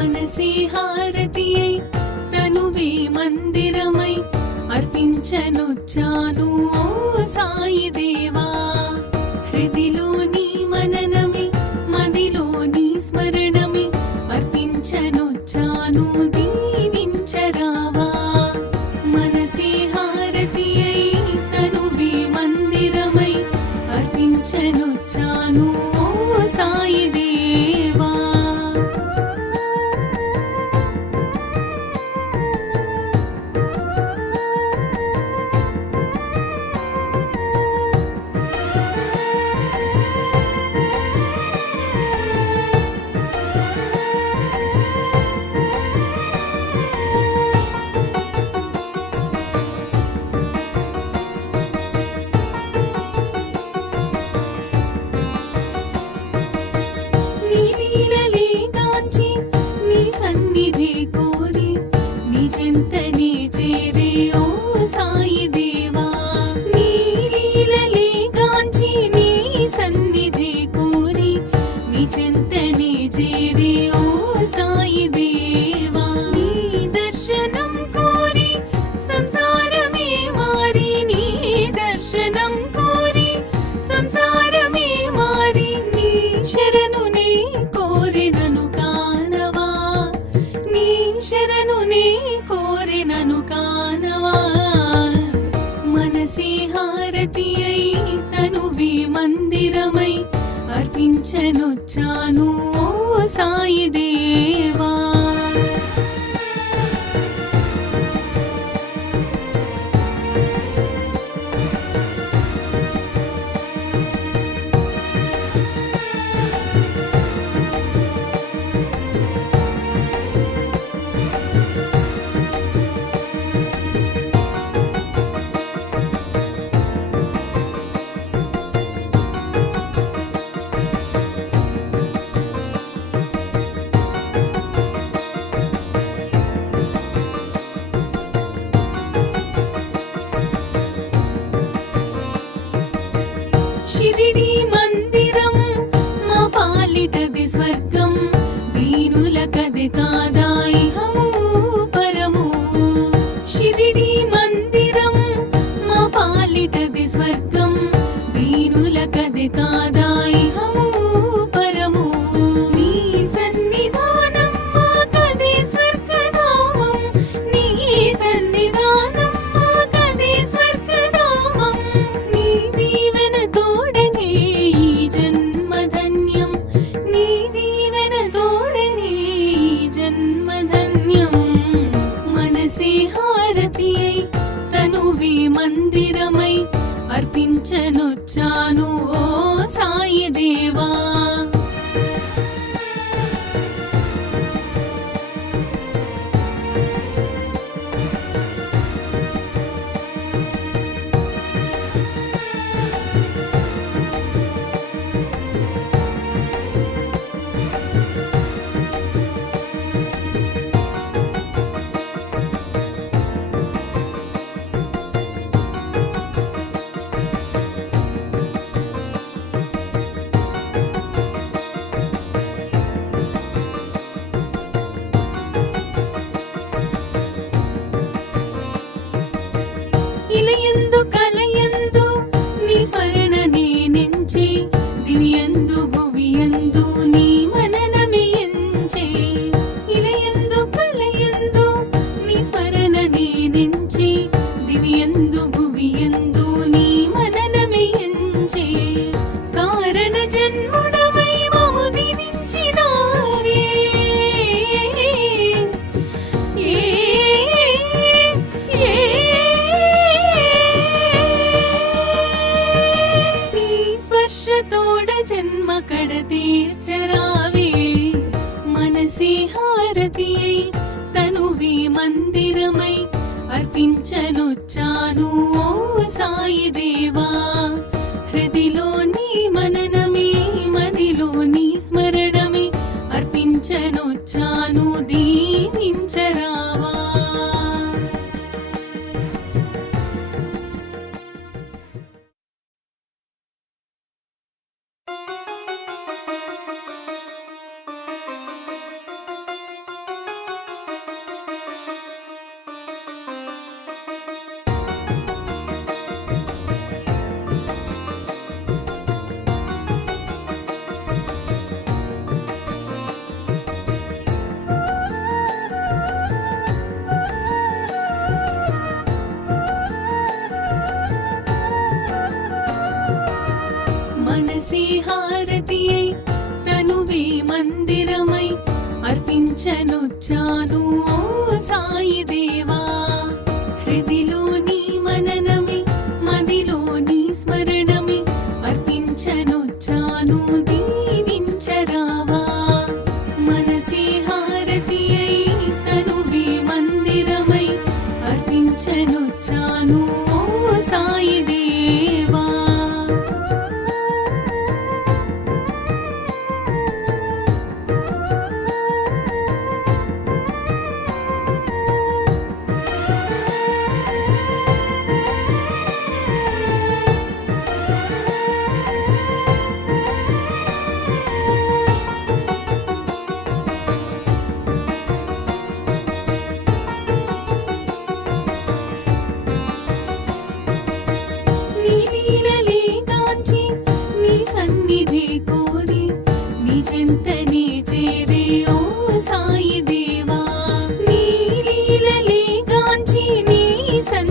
మనసే హారతియై తనువే మందిరమై అర్పించనొచ్చాను ఓ సాయి దేవా. హృదిలోని మననమే మదిలోని స్మరణమే అర్పించనొచ్చాను దీవించరావా. మనసే హారతియై తనువే మందిరమై అర్పించనొచ్చాను ఓ సాయి దేవా. మందిరమై అర్పించనొచ్చాను ఓ సాయి దేవా. షిరిడి మందిరం మా పాలిటది స్వర్గం, వీరులకది కాదా ఇహము పరము. షిరిడి మందిరం మా పాలిటది స్వర్గం, వీరులకది కాదా ఇహము పరము. నీ సన్నిధానం మాకదే స్వర్గధామం, నీ సన్నిధానం మాకదే స్వర్గధామం. నీ దీవెన తోడనే ఈ జన్మధన్యం, నీ దీవెన తోడనే ఈ జన్మధన్యం. మనసే హారతియై తనువే మందిరమై అర్పించనొచ్చాను ఓ సాయి దేవా. ఇలయందు కలయందు నీ స్మరణ నేనెంచి, దివియందు భువియందు నీ మననమే ఎంచే. ఇలయందు కలయందు నీ స్మరణ నేనెంచి, దివియందు భువియందు నీ మననమే ఎంచే. కారణ జన్ముడవై మము దీవించినావే, తోడ జన్మ కడ తీర్చరావే. మనసే హారతియై తనువే మందిరమై అర్పించనొచ్చాను ఓ సాయి దేవా. హృదిలోని మననమే మదిలోని స్మరణమే అర్పించనొచ్చాను దీవించరావా. శరణొచ్చాను ఓ సాయి దేవా